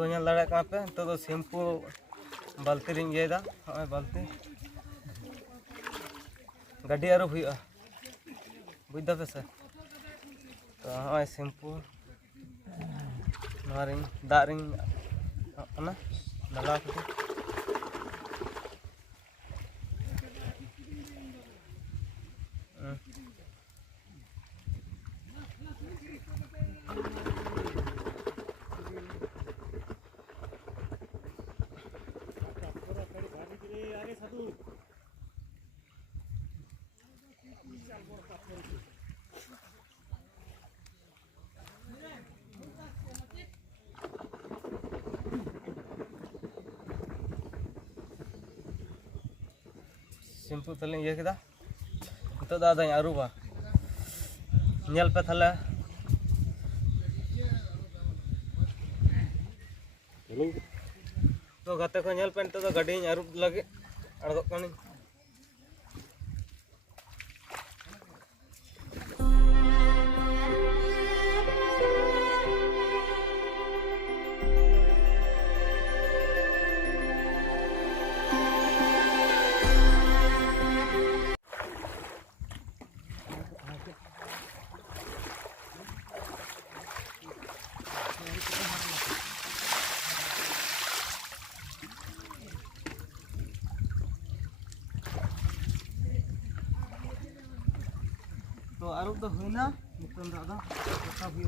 तो यहाँ लड़ा कहाँ पे तो शैम्पू बाल्टी रिंग ये दा हाँ बाल्टी गाड़ी आरो हुआ बुझ दा पे से तो हाँ शैम्पू रिंग दा रिंग ना डाला शैम्पू तले ये किदा तो दादा आरूबा नेल पे थाले तो गाते को नेल पे तो गाड़ी आरूब लगे अड़गो कनी तो आरूब तो हुईना नितन दादा कथा हुई